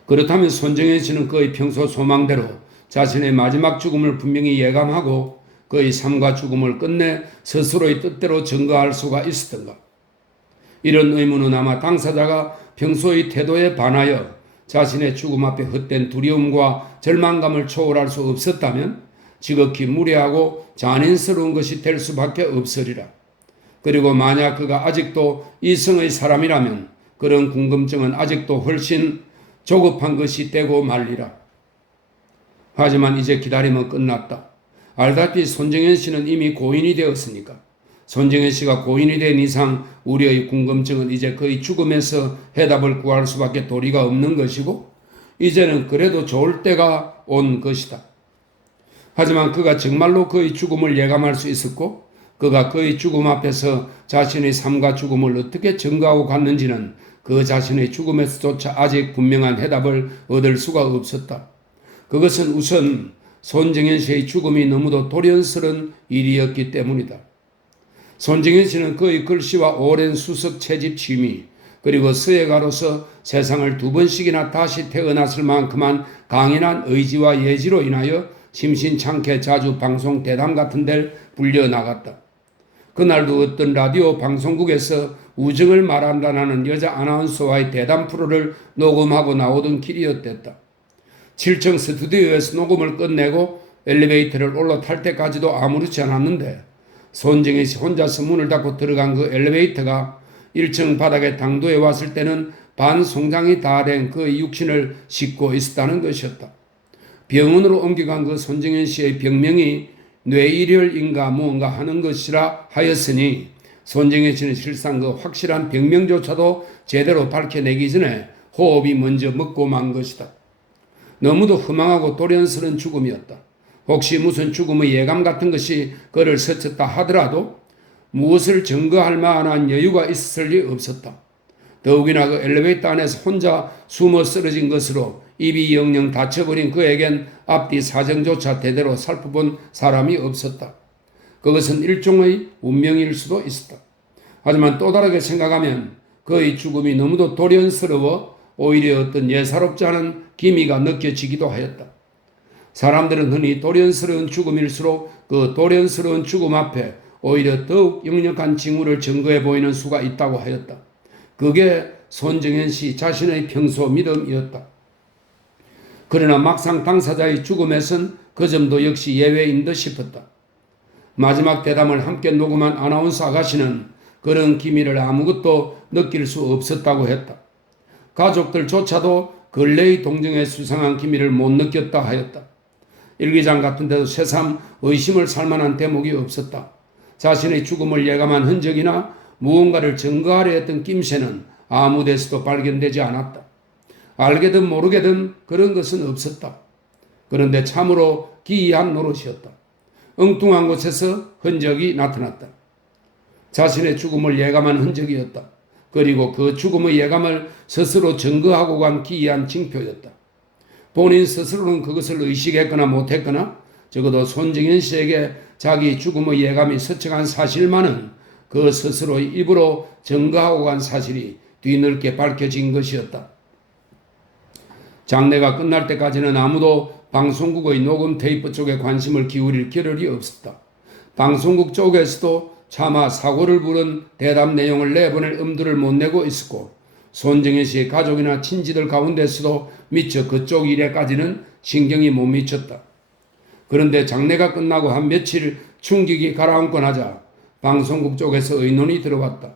그렇다면 손정현 씨는 그의 평소 소망대로 자신의 마지막 죽음을 분명히 예감하고 그의 삶과 죽음을 끝내 스스로의 뜻대로 증거할 수가 있었던가? 이런 의문은 아마 당사자가 평소의 태도에 반하여 자신의 죽음 앞에 헛된 두려움과 절망감을 초월할 수 없었다면 지극히 무례하고 잔인스러운 것이 될 수밖에 없으리라. 그리고 만약 그가 아직도 이성의 사람이라면 그런 궁금증은 아직도 훨씬 조급한 것이 되고 말리라. 하지만 이제 기다림은 끝났다. 알다시피 손정현 씨는 이미 고인이 되었으니까. 손정현 씨가 고인이 된 이상 우리의 궁금증은 이제 그의 죽음에서 해답을 구할 수밖에 도리가 없는 것이고 이제는 그래도 좋을 때가 온 것이다. 하지만 그가 정말로 그의 죽음을 예감할 수 있었고 그가 그의 죽음 앞에서 자신의 삶과 죽음을 어떻게 증거하고 갔는지는 그 자신의 죽음에서조차 아직 분명한 해답을 얻을 수가 없었다. 그것은 우선 손정현 씨의 죽음이 너무도 돌연스러운 일이었기 때문이다. 손정현 씨는 그의 글씨와 오랜 수석 채집 취미, 그리고 서예가로서 세상을 2번씩이나 다시 태어났을 만큼한 강인한 의지와 예지로 인하여 심심찮게 자주 방송 대담 같은 데를 불려나갔다. 그날도 어떤 라디오 방송국에서 우정을 말한다는 여자 아나운서와의 대담 프로를 녹음하고 나오던 길이었댔다. 7층 스튜디오에서 녹음을 끝내고 엘리베이터를 올라탈 때까지도 아무렇지 않았는데 손정현 씨 혼자서 문을 닫고 들어간 그 엘리베이터가 1층 바닥에 당도해 왔을 때는 반 송장이 다 된 그 육신을 싣고 있었다는 것이었다. 병원으로 옮겨간 그 손정현 씨의 병명이 뇌일혈인가 무언가 하는 것이라 하였으니 손정현 씨는 실상 그 확실한 병명조차도 제대로 밝혀내기 전에 호흡이 먼저 먹고 만 것이다. 너무도 허망하고 돌연스러운 죽음이었다. 혹시 무슨 죽음의 예감 같은 것이 그를 스쳤다 하더라도 무엇을 증거할 만한 여유가 있을 리 없었다. 더욱이나 그 엘리베이터 안에서 혼자 숨어 쓰러진 것으로 입이 영영 닫혀버린 그에겐 앞뒤 사정조차 제대로 살펴본 사람이 없었다. 그것은 일종의 운명일 수도 있었다. 하지만 또 다르게 생각하면 그의 죽음이 너무도 돌연스러워 오히려 어떤 예사롭지 않은 기미가 느껴지기도 하였다. 사람들은 흔히 돌연스러운 죽음일수록 그 돌연스러운 죽음 앞에 오히려 더욱 역력한 징후를 증거해 보이는 수가 있다고 하였다. 그게 손정현 씨 자신의 평소 믿음이었다. 그러나 막상 당사자의 죽음에선 그 점도 역시 예외인 듯 싶었다. 마지막 대담을 함께 녹음한 아나운서 아가씨는 그런 기미를 아무것도 느낄 수 없었다고 했다. 가족들조차도 근래의 동정에 수상한 기미를 못 느꼈다 하였다. 일기장 같은 데도 새삼 의심을 살 만한 대목이 없었다. 자신의 죽음을 예감한 흔적이나 무언가를 증거하려 했던 낌새는 아무 데서도 발견되지 않았다. 알게든 모르게든 그런 것은 없었다. 그런데 참으로 기이한 노릇이었다. 엉뚱한 곳에서 흔적이 나타났다. 자신의 죽음을 예감한 흔적이었다. 그리고 그 죽음의 예감을 스스로 증거하고 간 기이한 징표였다. 본인 스스로는 그것을 의식했거나 못했거나 적어도 손정현 씨에게 자기 죽음의 예감이 스쳐간 사실만은 그 스스로의 입으로 증거하고 간 사실이 뒤늦게 밝혀진 것이었다. 장례가 끝날 때까지는 아무도 방송국의 녹음 테이프 쪽에 관심을 기울일 겨를이 없었다. 방송국 쪽에서도 차마 사고를 부른 대담 내용을 내보낼 엄두를 못 내고 있었고 손정현 씨의 가족이나 친지들 가운데서도 미처 그쪽 일에까지는 신경이 못 미쳤다. 그런데 장례가 끝나고 한 며칠 충격이 가라앉고 나자 방송국 쪽에서 의논이 들어왔다.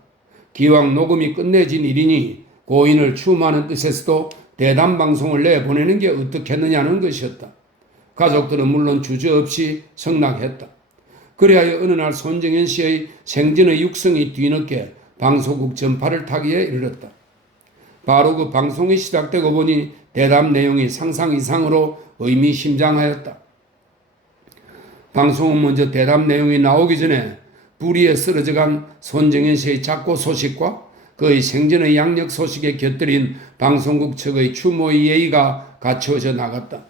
기왕 녹음이 끝내진 일이니 고인을 추모하는 뜻에서도 대담 방송을 내보내는 게 어떻겠느냐는 것이었다. 가족들은 물론 주저없이 승낙했다. 그리하여 어느 날 손정현 씨의 생전의 육성이 뒤늦게 방송국 전파를 타기에 이르렀다. 바로 그 방송이 시작되고 보니 대담 내용이 상상 이상으로 의미심장하였다. 방송은 먼저 대담 내용이 나오기 전에 불의에 쓰러져간 손정현 씨의 작고 소식과 그의 생전의 양력 소식에 곁들인 방송국 측의 추모의 예의가 갖추어져 나갔다.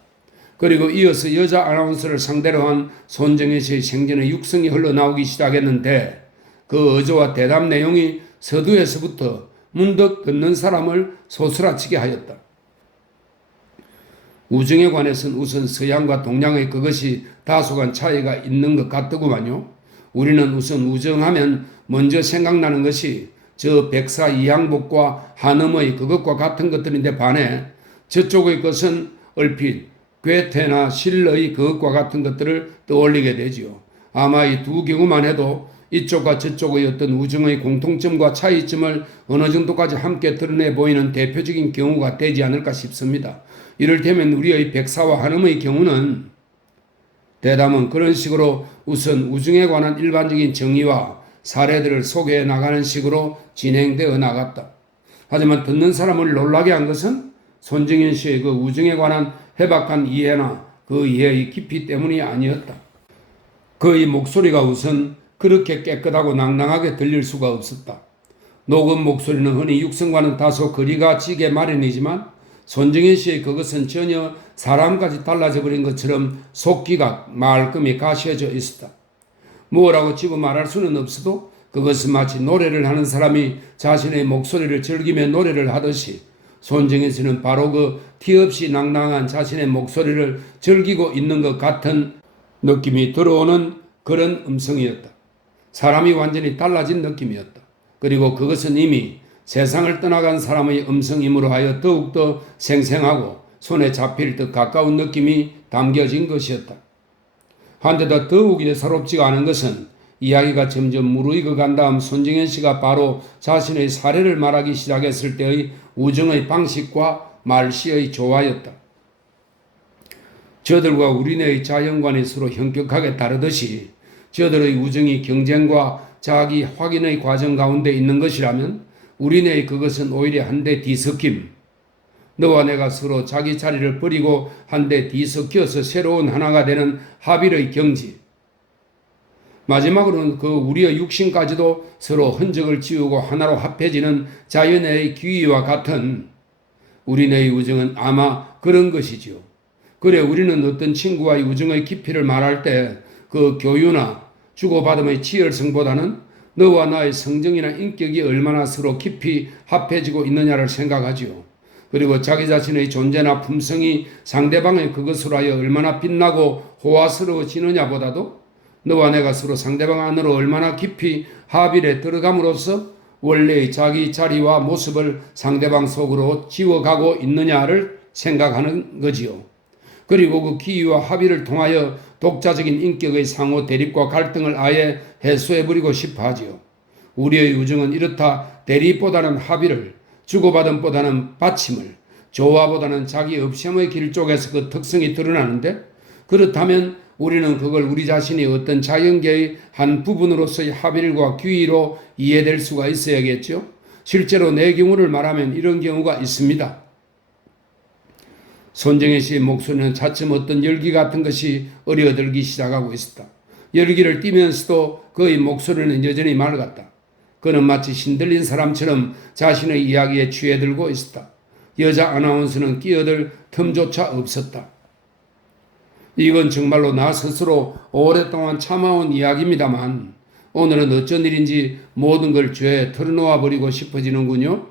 그리고 이어서 여자 아나운서를 상대로 한 손정현 씨의 생전의 육성이 흘러나오기 시작했는데 그 어조와 대담 내용이 서두에서부터 문득 듣는 사람을 소스라치게 하였다. 우정에 관해서는 우선 서양과 동양의 그것이 다소간 차이가 있는 것 같더구만요. 우리는 우선 우정하면 먼저 생각나는 것이 저 백사 이항복과 한엄의 그것과 같은 것들인데 반해 저쪽의 것은 얼핏 괴테나 신러의 그것과 같은 것들을 떠올리게 되지요. 아마 이 두 경우만 해도 이쪽과 저쪽의 어떤 우정의 공통점과 차이점을 어느 정도까지 함께 드러내 보이는 대표적인 경우가 되지 않을까 싶습니다. 이를테면 우리의 백사와 한엄의 경우는 대담은 그런 식으로 우선 우정에 관한 일반적인 정의와 사례들을 소개해 나가는 식으로 진행되어 나갔다. 하지만 듣는 사람을 놀라게 한 것은 손정현 씨의 그 우정에 관한 해박한 이해나 그 이해의 깊이 때문이 아니었다. 그의 목소리가 우선 그렇게 깨끗하고 낭낭하게 들릴 수가 없었다. 녹음 목소리는 흔히 육성과는 다소 거리가 지게 마련이지만 손정현 씨의 그것은 전혀 사람까지 달라져 버린 것처럼 속기가 말끔히 가시해져 있었다. 뭐라고 집어 말할 수는 없어도 그것은 마치 노래를 하는 사람이 자신의 목소리를 즐기며 노래를 하듯이 손정현 씨는 바로 그 티 없이 낭낭한 자신의 목소리를 즐기고 있는 것 같은 느낌이 들어오는 그런 음성이었다. 사람이 완전히 달라진 느낌이었다. 그리고 그것은 이미 세상을 떠나간 사람의 음성이므로 하여 더욱더 생생하고 손에 잡힐 듯 가까운 느낌이 담겨진 것이었다. 한데도 더욱 예사롭지가 않은 것은 이야기가 점점 무르익어 간 다음 손정현 씨가 바로 자신의 사례를 말하기 시작했을 때의 우정의 방식과 말씨의 조화였다. 저들과 우리네의 자연관이 서로 현격하게 다르듯이 저들의 우정이 경쟁과 자기 확인의 과정 가운데 있는 것이라면 우리네의 그것은 오히려 한데 뒤섞임, 너와 내가 서로 자기 자리를 버리고 한데 뒤섞여서 새로운 하나가 되는 합일의 경지, 마지막으로는 그 우리의 육신까지도 서로 흔적을 지우고 하나로 합해지는 자연의 기위와 같은 우리네의 우정은 아마 그런 것이지요. 그래 우리는 어떤 친구와의 우정의 깊이를 말할 때 그 교유나 주고받음의 치열성보다는 너와 나의 성정이나 인격이 얼마나 서로 깊이 합해지고 있느냐를 생각하지요. 그리고 자기 자신의 존재나 품성이 상대방의 그것으로 하여 얼마나 빛나고 호화스러워지느냐보다도 너와 내가 서로 상대방 안으로 얼마나 깊이 합일에 들어감으로써 원래의 자기 자리와 모습을 상대방 속으로 지워가고 있느냐를 생각하는 거지요. 그리고 그 기회와 합의를 통하여 독자적인 인격의 상호 대립과 갈등을 아예 해소해버리고 싶어 하지요. 우리의 우정은 이렇다. 대립보다는 합의를, 주고받음보다는 받침을, 조화보다는 자기 없셴의 길 쪽에서 그 특성이 드러나는데, 그렇다면 우리는 그걸 우리 자신이 어떤 자연계의 한 부분으로서의 합일과 규의로 이해될 수가 있어야겠죠. 실제로 내 경우를 말하면 이런 경우가 있습니다. 손정현 씨의 목소리는 차츰 어떤 열기 같은 것이 어려들기 시작하고 있었다. 열기를 띠면서도 그의 목소리는 여전히 맑았다. 그는 마치 신들린 사람처럼 자신의 이야기에 취해들고 있었다. 여자 아나운서는 끼어들 틈조차 없었다. 이건 정말로 나 스스로 오랫동안 참아온 이야기입니다만 오늘은 어쩐 일인지 모든 걸 죄에 털어놓아 버리고 싶어지는군요.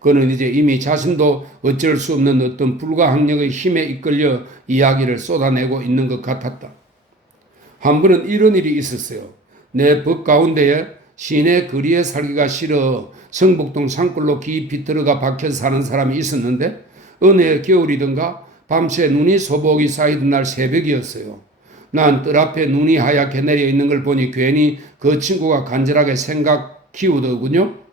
그는 이제 이미 자신도 어쩔 수 없는 어떤 불가항력의 힘에 이끌려 이야기를 쏟아내고 있는 것 같았다. 한 번은 이런 일이 있었어요. 내 법 가운데에 시내 거리에 살기가 싫어 성북동 산골로 깊이 들어가 박혀 사는 사람이 있었는데 어느 해 겨울이든가 밤새 눈이 소복이 쌓이던 날 새벽이었어요. 난 뜰 앞에 눈이 하얗게 내려 있는 걸 보니 괜히 그 친구가 간절하게 생각 키우더군요.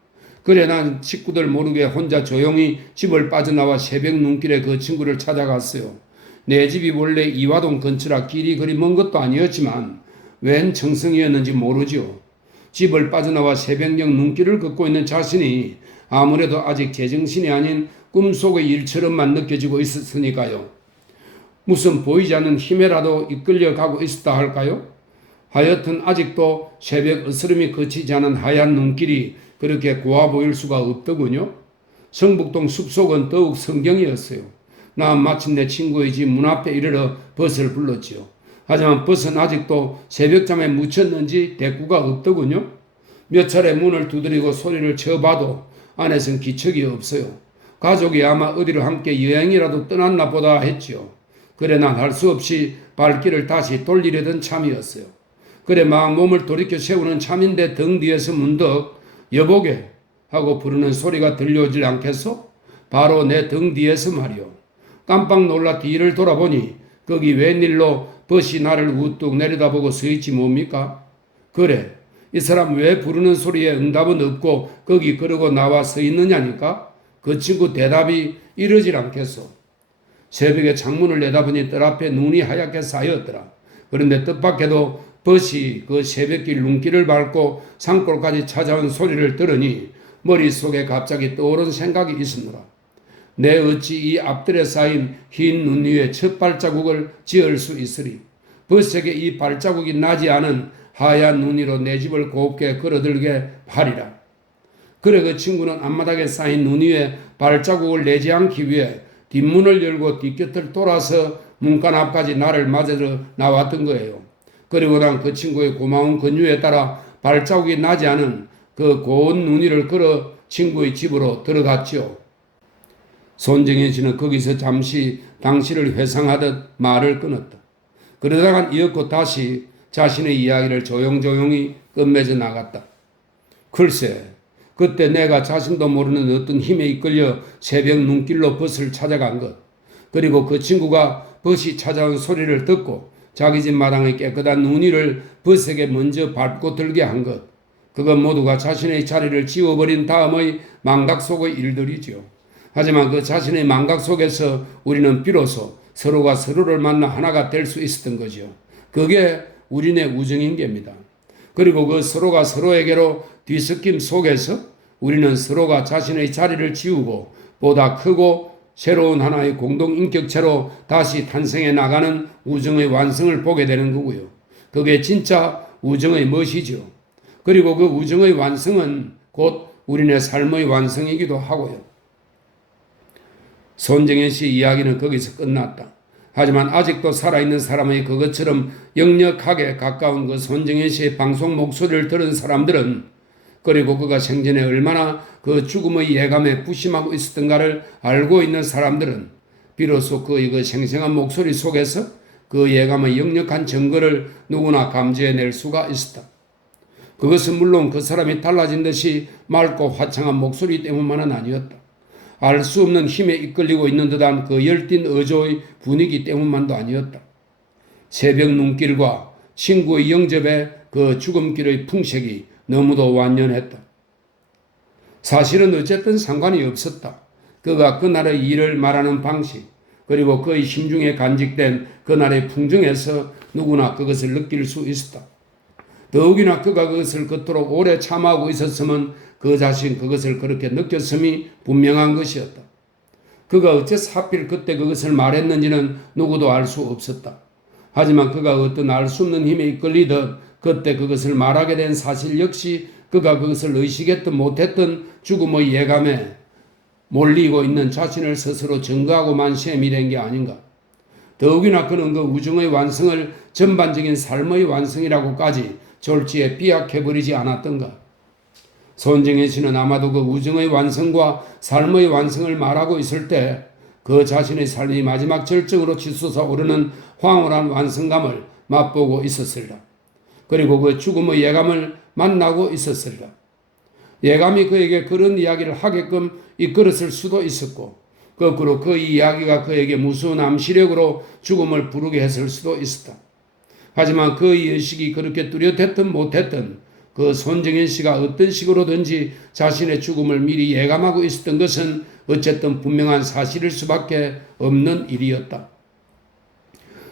그래 난 식구들 모르게 혼자 조용히 집을 빠져나와 새벽 눈길에 그 친구를 찾아갔어요. 내 집이 원래 이화동 근처라 길이 그리 먼 것도 아니었지만 웬 정성이었는지 모르지요. 집을 빠져나와 새벽녘 눈길을 걷고 있는 자신이 아무래도 아직 제정신이 아닌 꿈속의 일처럼만 느껴지고 있었으니까요. 무슨 보이지 않는 힘에라도 이끌려가고 있었다 할까요? 하여튼 아직도 새벽 으스름이 그치지 않은 하얀 눈길이 그렇게 고와 보일 수가 없더군요. 성북동 숲속은 더욱 성경이었어요. 나 마침내 친구의 집 문 앞에 이르러 벗을 불렀지요. 하지만 벗은 아직도 새벽잠에 묻혔는지 대꾸가 없더군요. 몇 차례 문을 두드리고 소리를 쳐봐도 안에선 기척이 없어요. 가족이 아마 어디로 함께 여행이라도 떠났나 보다 했지요. 그래 난 할 수 없이 발길을 다시 돌리려던 참이었어요. 그래 막 몸을 돌이켜 세우는 참인데 등 뒤에서 문득 여보게 하고 부르는 소리가 들려오질 않겠소? 바로 내 등 뒤에서 말이요. 깜빡 놀라 뒤를 돌아보니 거기 웬일로 벗이 나를 우뚝 내려다보고 서있지 뭡니까? 그래 이 사람 왜 부르는 소리에 응답은 없고 거기 그러고 나와 서 있느냐니까? 그 친구 대답이 이러질 않겠소. 새벽에 창문을 내다보니 뜰 앞에 눈이 하얗게 쌓였더라. 그런데 뜻밖에도 벗이 그 새벽길 눈길을 밟고 산골까지 찾아온 소리를 들으니 머릿속에 갑자기 떠오른 생각이 있었노라. 내 어찌 이 앞들에 쌓인 흰 눈 위에 첫 발자국을 지을 수 있으리. 벗에게 이 발자국이 나지 않은 하얀 눈 위로 내 집을 곱게 걸어들게 하리라. 그래 그 친구는 앞마당에 쌓인 눈 위에 발자국을 내지 않기 위해 뒷문을 열고 뒷곁을 돌아서 문간 앞까지 나를 맞으러 나왔던 거예요. 그리고 난 그 친구의 고마운 권유에 따라 발자국이 나지 않은 그 고운 눈 위를 걸어 친구의 집으로 들어갔지요. 손정현 씨는 거기서 잠시 당시를 회상하듯 말을 끊었다. 그러다가 이었고 다시 자신의 이야기를 조용조용히 끝맺어 나갔다. 글쎄, 그때 내가 자신도 모르는 어떤 힘에 이끌려 새벽 눈길로 벗을 찾아간 것, 그리고 그 친구가 벗이 찾아온 소리를 듣고 자기 집 마당의 깨끗한 눈 위를 벗에게 먼저 밟고 들게 한 것, 그건 모두가 자신의 자리를 지워버린 다음의 망각 속의 일들이지요. 하지만 그 자신의 망각 속에서 우리는 비로소 서로가 서로를 만나 하나가 될 수 있었던 거죠. 그게 우리네 우정인 겁니다. 그리고 그 서로가 서로에게로 뒤섞임 속에서 우리는 서로가 자신의 자리를 지우고 보다 크고 새로운 하나의 공동인격체로 다시 탄생해 나가는 우정의 완성을 보게 되는 거고요. 그게 진짜 우정의 멋이죠. 그리고 그 우정의 완성은 곧 우리네 삶의 완성이기도 하고요. 손정현 씨 이야기는 거기서 끝났다. 하지만 아직도 살아있는 사람의 그것처럼 역력하게 가까운 그 손정현 씨의 방송 목소리를 들은 사람들은, 그리고 그가 생전에 얼마나 그 죽음의 예감에 부심하고 있었던가를 알고 있는 사람들은 비로소 그의 그 생생한 목소리 속에서 그 예감의 역력한 증거를 누구나 감지해낼 수가 있었다. 그것은 물론 그 사람이 달라진 듯이 맑고 화창한 목소리 때문만은 아니었다. 알 수 없는 힘에 이끌리고 있는 듯한 그 열띤 어조의 분위기 때문만도 아니었다. 새벽 눈길과 친구의 영접에 그 죽음길의 풍색이 너무도 완연했다. 사실은 어쨌든 상관이 없었다. 그가 그날의 일을 말하는 방식, 그리고 그의 심중에 간직된 그날의 풍정에서 누구나 그것을 느낄 수 있었다. 더욱이나 그가 그것을 그토록 오래 참아오고 있었으면 그 자신 그것을 그렇게 느꼈음이 분명한 것이었다. 그가 어째서 하필 그때 그것을 말했는지는 누구도 알 수 없었다. 하지만 그가 어떤 알 수 없는 힘에 이끌리듯 그때 그것을 말하게 된 사실 역시 그가 그것을 의식했든 못했든 죽음의 예감에 몰리고 있는 자신을 스스로 증거하고만 셈이 된 게 아닌가. 더욱이나 그는 그 우정의 완성을 전반적인 삶의 완성이라고까지 졸지에 비약해버리지 않았던가. 손정현 씨는 아마도 그 우정의 완성과 삶의 완성을 말하고 있을 때 그 자신의 삶이 마지막 절정으로 치솟아 오르는 황홀한 완성감을 맛보고 있었으리라. 그리고 그 죽음의 예감을 만나고 있었으리라. 예감이 그에게 그런 이야기를 하게끔 이끌었을 수도 있었고, 거꾸로 그 이야기가 그에게 무서운 암시력으로 죽음을 부르게 했을 수도 있었다. 하지만 그 의식이 그렇게 뚜렷했든 못했든 그 손정현 씨가 어떤 식으로든지 자신의 죽음을 미리 예감하고 있었던 것은 어쨌든 분명한 사실일 수밖에 없는 일이었다.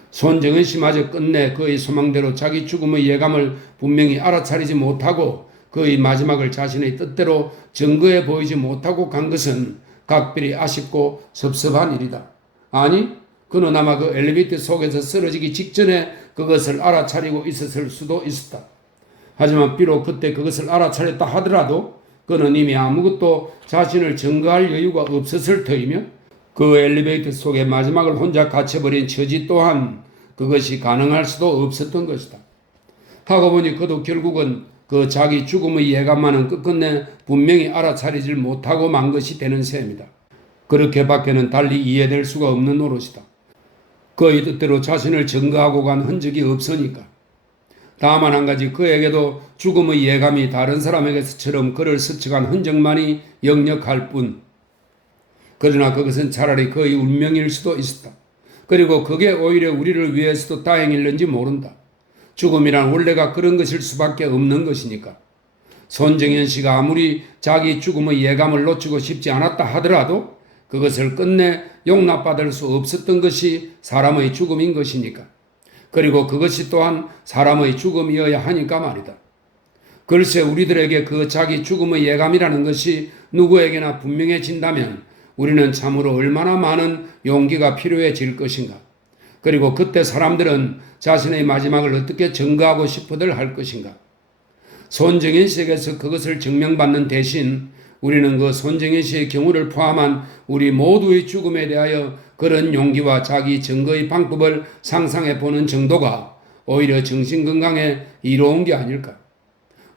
손정현 씨마저 끝내 그의 소망대로 자기 죽음의 예감을 분명히 알아차리지 못하고 그의 마지막을 자신의 뜻대로 증거해 보이지 못하고 간 것은 각별히 아쉽고 섭섭한 일이다. 아니, 그는 아마 그 엘리베이터 속에서 쓰러지기 직전에 그것을 알아차리고 있었을 수도 있었다. 하지만 비록 그때 그것을 알아차렸다 하더라도 그는 이미 아무것도 자신을 증거할 여유가 없었을 터이며 그 엘리베이터 속에 마지막을 혼자 갇혀버린 처지 또한 그것이 가능할 수도 없었던 것이다. 하고 보니 그도 결국은 그 자기 죽음의 예감만은 끝끝내 분명히 알아차리질 못하고 만 것이 되는 셈이다. 그렇게밖에는 달리 이해될 수가 없는 노릇이다. 그의 뜻대로 자신을 증거하고 간 흔적이 없으니까. 다만 한 가지, 그에게도 죽음의 예감이 다른 사람에게서처럼 그를 스쳐간 흔적만이 역력할 뿐. 그러나 그것은 차라리 그의 운명일 수도 있었다. 그리고 그게 오히려 우리를 위해서도 다행일는지 모른다. 죽음이란 원래가 그런 것일 수밖에 없는 것이니까. 손정현 씨가 아무리 자기 죽음의 예감을 놓치고 싶지 않았다 하더라도 그것을 끝내 용납받을 수 없었던 것이 사람의 죽음인 것이니까. 그리고 그것이 또한 사람의 죽음이어야 하니까 말이다. 글쎄, 우리들에게 그 자기 죽음의 예감이라는 것이 누구에게나 분명해진다면 우리는 참으로 얼마나 많은 용기가 필요해질 것인가. 그리고 그때 사람들은 자신의 마지막을 어떻게 증거하고 싶어들 할 것인가. 손정현 씨에게서 그것을 증명받는 대신 우리는 그 손정현 씨의 경우를 포함한 우리 모두의 죽음에 대하여 그런 용기와 자기 증거의 방법을 상상해 보는 정도가 오히려 정신건강에 이로운 게 아닐까.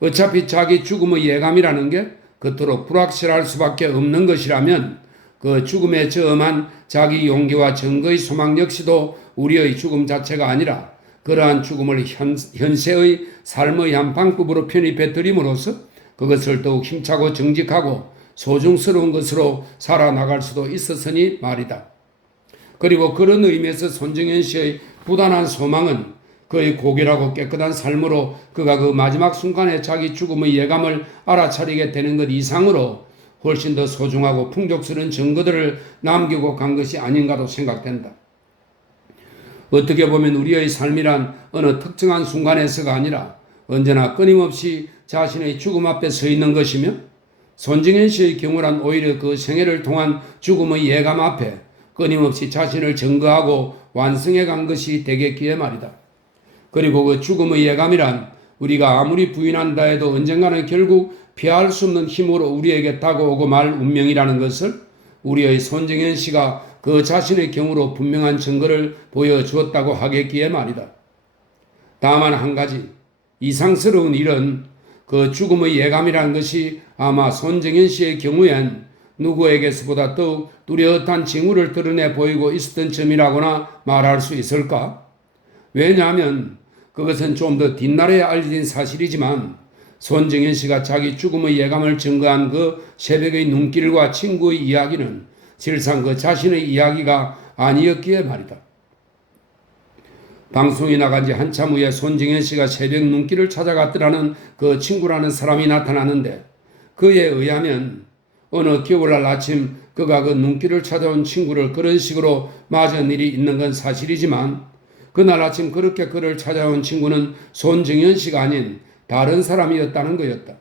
어차피 자기 죽음의 예감이라는 게 그토록 불확실할 수밖에 없는 것이라면 그 죽음에 저음한 자기 용기와 증거의 소망 역시도 우리의 죽음 자체가 아니라 그러한 죽음을 현세의 삶의 한 방법으로 편입해 드림으로써 그것을 더욱 힘차고 정직하고 소중스러운 것으로 살아나갈 수도 있었으니 말이다. 그리고 그런 의미에서 손정현 씨의 부단한 소망은 그의 고결하고 깨끗한 삶으로 그가 그 마지막 순간에 자기 죽음의 예감을 알아차리게 되는 것 이상으로 훨씬 더 소중하고 풍족스러운 증거들을 남기고 간 것이 아닌가도 생각된다. 어떻게 보면 우리의 삶이란 어느 특정한 순간에서가 아니라 언제나 끊임없이 자신의 죽음 앞에 서 있는 것이며 손정현 씨의 경우란 오히려 그 생애를 통한 죽음의 예감 앞에 끊임없이 자신을 증거하고 완성해 간 것이 되겠기에 말이다. 그리고 그 죽음의 예감이란 우리가 아무리 부인한다 해도 언젠가는 결국 피할 수 없는 힘으로 우리에게 다가오고 말 운명이라는 것을 우리의 손정현 씨가 그 자신의 경우로 분명한 증거를 보여주었다고 하겠기에 말이다. 다만 한 가지 이상스러운 일은 그 죽음의 예감이라는 것이 아마 손정현 씨의 경우엔 누구에게서보다 더욱 뚜렷한 징후를 드러내 보이고 있었던 점이라고나 말할 수 있을까? 왜냐하면 그것은 좀 더 뒷날에 알려진 사실이지만 손정현 씨가 자기 죽음의 예감을 증거한 그 새벽의 눈길과 친구의 이야기는 실상 그 자신의 이야기가 아니었기에 말이다. 방송이 나간 지 한참 후에 손정현 씨가 새벽 눈길을 찾아갔더라는 그 친구라는 사람이 나타나는데 그에 의하면 어느 겨울날 아침 그가 그 눈길을 찾아온 친구를 그런 식으로 맞은 일이 있는 건 사실이지만 그날 아침 그렇게 그를 찾아온 친구는 손정현 씨가 아닌 다른 사람이었다는 거였다.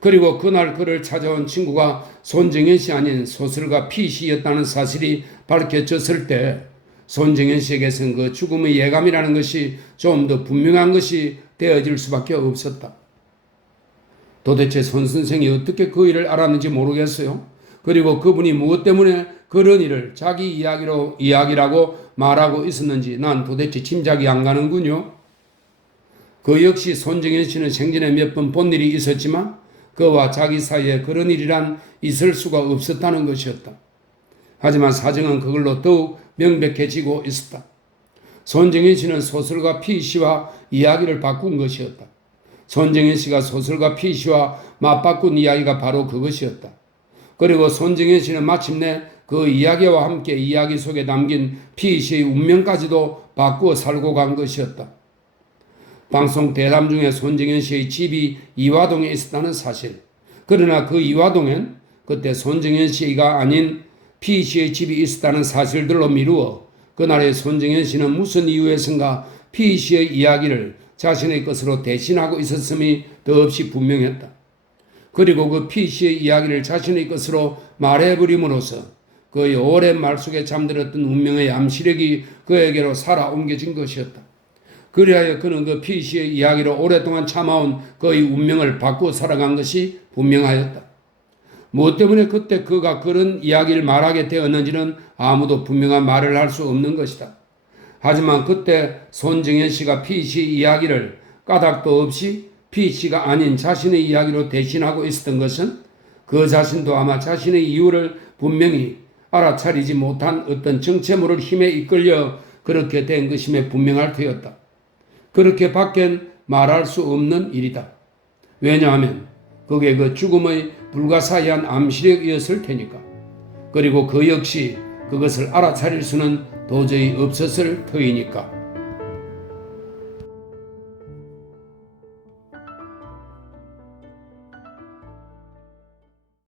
그리고 그날 그를 찾아온 친구가 손정현 씨 아닌 소설가 피 씨였다는 사실이 밝혀졌을 때 손정현 씨에게서는 그 죽음의 예감이라는 것이 좀 더 분명한 것이 되어질 수밖에 없었다. 도대체 손 선생이 어떻게 그 일을 알았는지 모르겠어요. 그리고 그분이 무엇 때문에 그런 일을 자기 이야기라고 말하고 있었는지 난 도대체 짐작이 안 가는군요. 그 역시 손정현 씨는 생전에 몇 번 본 일이 있었지만 그와 자기 사이에 그런 일이란 있을 수가 없었다는 것이었다. 하지만 사정은 그걸로 더욱 명백해지고 있었다. 손정현 씨는 소설가 피 씨와 이야기를 바꾼 것이었다. 손정현 씨가 소설가 피 씨와 맞바꾼 이야기가 바로 그것이었다. 그리고 손정현 씨는 마침내 그 이야기와 함께 이야기 속에 담긴 피 씨의 운명까지도 바꾸어 살고 간 것이었다. 방송 대담 중에 손정현 씨의 집이 이화동에 있었다는 사실. 그러나 그 이화동엔 그때 손정현 씨가 아닌 피 씨의 집이 있었다는 사실들로 미루어 그날의 손정현 씨는 무슨 이유에선가 피 씨의 이야기를 자신의 것으로 대신하고 있었음이 더없이 분명했다. 그리고 그 피 씨의 이야기를 자신의 것으로 말해버림으로써 그의 오랜 말 속에 잠들었던 운명의 암시력이 그에게로 살아 옮겨진 것이었다. 그리하여 그는 그 피 씨의 이야기로 오랫동안 참아온 그의 운명을 바꾸어 살아간 것이 분명하였다. 무엇 때문에 그때 그가 그런 이야기를 말하게 되었는지는 아무도 분명한 말을 할 수 없는 것이다. 하지만 그때 손정현 씨가 피 씨 이야기를 까닭도 없이 피 씨가 아닌 자신의 이야기로 대신하고 있었던 것은 그 자신도 아마 자신의 이유를 분명히 알아차리지 못한 어떤 정체모를 힘에 이끌려 그렇게 된 것임에 분명할 터였다. 그렇게 밖엔 말할 수 없는 일이다. 왜냐하면 그게 그 죽음의 불가사의한 암시력이었을 테니까. 그리고 그 역시 그것을 알아차릴 수는 도저히 없었을 터이니까.